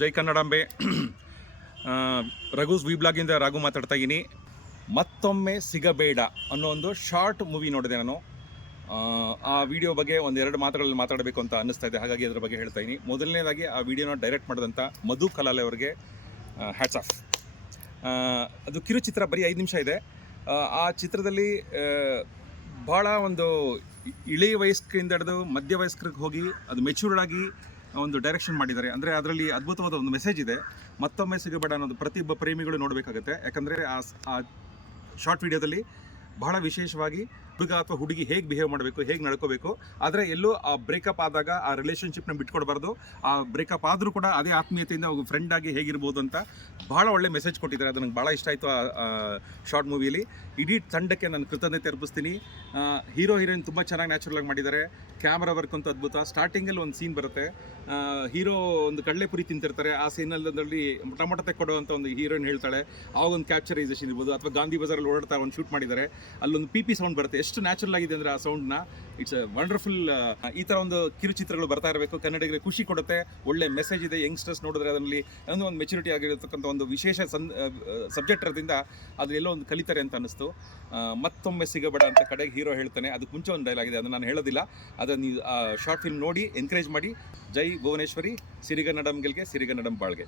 ಜೈ ಕನ್ನಡಾಂಬೆ. Raghu's V ಬ್ಲಾಗಿಂದ Raghu ಮಾತಾಡ್ತಾ ಇದ್ದೀನಿ. ಮತ್ತೊಮ್ಮೆ ಸಿಗಬೇಡ ಅನ್ನೋ ಒಂದು ಶಾರ್ಟ್ ಮೂವಿ ನೋಡಿದೆ ನಾನು. ಆ ವಿಡಿಯೋ ಬಗ್ಗೆ ಒಂದೆರಡು ಮಾತುಗಳಲ್ಲಿ ಮಾತಾಡಬೇಕು ಅಂತ ಅನ್ನಿಸ್ತಾ ಇದೆ, ಹಾಗಾಗಿ ಅದರ ಬಗ್ಗೆ ಹೇಳ್ತಾ ಇದ್ದೀನಿ. ಮೊದಲನೇದಾಗಿ ಆ ವಿಡಿಯೋನ ಡೈರೆಕ್ಟ್ ಮಾಡಿದಂಥ ಮಧು ಕಲಾಲೆ ಅವರಿಗೆ ಹ್ಯಾಟ್ಸ್ ಆಫ್. ಅದು ಕಿರುಚಿತ್ರ, ಬರೀ 5 ನಿಮಿಷ ಇದೆ. ಆ ಚಿತ್ರದಲ್ಲಿ ಭಾಳ ಒಂದು ಇಳಿಯ ವಯಸ್ಕರಿಂದ ಹಿಡಿದು ಮಧ್ಯ ವಯಸ್ಕರಿಗೆ ಹೋಗಿ ಅದು ಮೆಚ್ಯೂರ್ಡ್ ಆಗಿ ಒಂದು ಡೈರೆಕ್ಷನ್ ಮಾಡಿದ್ದಾರೆ. ಅಂದರೆ ಅದರಲ್ಲಿ ಅದ್ಭುತವಾದ ಒಂದು ಮೆಸೇಜ್ ಇದೆ. ಮತ್ತೊಮ್ಮೆ ಸಿಗಬೇಡ ಅನ್ನೋದು ಪ್ರತಿಯೊಬ್ಬ ಪ್ರೇಮಿಗಳು ನೋಡಬೇಕಾಗುತ್ತೆ. ಯಾಕಂದರೆ ಆ ಶಾರ್ಟ್ ವಿಡಿಯೋದಲ್ಲಿ ಬಹಳ ವಿಶೇಷವಾಗಿ ಹುಡುಗ ಅಥವಾ ಹುಡುಗಿ ಹೇಗೆ ಬಿಹೇವ್ ಮಾಡಬೇಕು, ಹೇಗೆ ನಡ್ಕೋಬೇಕು, ಆದರೆ ಎಲ್ಲೂ ಆ ಬ್ರೇಕಪ್ ಆದಾಗ ಆ ರಿಲೇಷನ್ಶಿಪ್ನ ಬಿಟ್ಕೊಡ್ಬಾರ್ದು. ಆ ಬ್ರೇಕಪ್ ಆದರೂ ಕೂಡ ಅದೇ ಆತ್ಮೀಯತೆಯಿಂದ ಅವ್ರು ಫ್ರೆಂಡ್ ಆಗಿ ಹೇಗಿರ್ಬೋದು ಅಂತ ಭಾಳ ಒಳ್ಳೆ ಮೆಸೇಜ್ ಕೊಟ್ಟಿದ್ದಾರೆ. ಅದು ನಂಗೆ ಭಾಳ ಇಷ್ಟ ಆಯಿತು ಆ ಶಾರ್ಟ್ ಮೂವಿಯಲ್ಲಿ. ಇಡೀ ತಂಡಕ್ಕೆ ನಾನು ಕೃತಜ್ಞತೆ ಅರ್ಪಿಸ್ತೀನಿ. ಹೀರೋ ಹೀರೋಯಿನ್ ತುಂಬ ಚೆನ್ನಾಗಿ ನ್ಯಾಚುರಲಾಗಿ ಮಾಡಿದ್ದಾರೆ. ಕ್ಯಾಮ್ರಾ ವರ್ಕ್ ಅಂತೂ ಅದ್ಭುತ. ಸ್ಟಾರ್ಟಿಂಗಲ್ಲಿ ಒಂದು ಸೀನ್ ಬರುತ್ತೆ, ಹೀರೋ ಒಂದು ಕಡಲೆಪುರಿ ತಿಂತಿರ್ತಾರೆ. ಆ ಸೀನಲ್ಲಿ ಟೊಮೊಟೊ ತೆಕ್ಕೊಡುವಂಥ ಒಂದು ಹೀರೋಯಿನ್ ಹೇಳ್ತಾಳೆ, ಆವಾಗ ಒಂದು ಕ್ಯಾಪ್ಚರೈಸೇಷನ್ ಇರ್ಬೋದು. ಅಥವಾ ಗಾಂಧಿ ಬಜಾರಲ್ಲಿ ಓಡಾಡ್ತಾ ಒಂದು ಶೂಟ್ ಮಾಡಿದ್ದಾರೆ, ಅಲ್ಲೊಂದು ಪಿ ಸೌಂಡ್ ಬರುತ್ತೆ. ಎಷ್ಟು ನ್ಯಾಚುರಲ್ ಆಗಿದೆ ಅಂದರೆ ಆ ಸೌಂಡ್ನ, ಇಟ್ಸ್ ಅ ವಂಡರ್ಫುಲ್. ಈ ಥರ ಒಂದು ಕಿರುಚಿತ್ರಗಳು ಬರ್ತಾ ಇರಬೇಕು. ಕನ್ನಡಿಗರಿಗೆ ಖುಷಿ ಕೊಡುತ್ತೆ, ಒಳ್ಳೆ ಮೆಸೇಜ್ ಇದೆ. ಯಂಗ್ಸ್ಟರ್ಸ್ ನೋಡಿದ್ರೆ ಅದರಲ್ಲಿ ಒಂದು ಮೆಚುರಿಟಿ ಆಗಿರತಕ್ಕಂಥ ಒಂದು ವಿಶೇಷ ಸಬ್ಜೆಕ್ಟ್ ಇರೋದ್ರಿಂದ ಅದು ಎಲ್ಲೋ ಒಂದು ಕಲಿತಾರೆ ಅಂತ ಅನ್ನಿಸ್ತು. ಮತ್ತೊಮ್ಮೆ ಸಿಗಬೇಡ ಅಂತ ಕಡೆಗೆ ಹೀರೋ ಹೇಳ್ತಾನೆ. ಅದಕ್ಕೆ ಮುಂಚೆ ಒಂದು ಡೈಲಾಗ್ ಇದೆ, ಅದನ್ನು ನಾನು ಹೇಳೋದಿಲ್ಲ. ಅದನ್ನು ನೀವು ಶಾರ್ಟ್ ಫಿಲ್ಮ್ ನೋಡಿ ಎನ್ಕರೇಜ್ ಮಾಡಿ. ಜೈ ಭುವನೇಶ್ವರಿ, ಸಿರಿಗನ್ನಡಂಗೆ, ಸಿರಿಗನ್ನಡಂ ಬಾಳ್ಗೆ.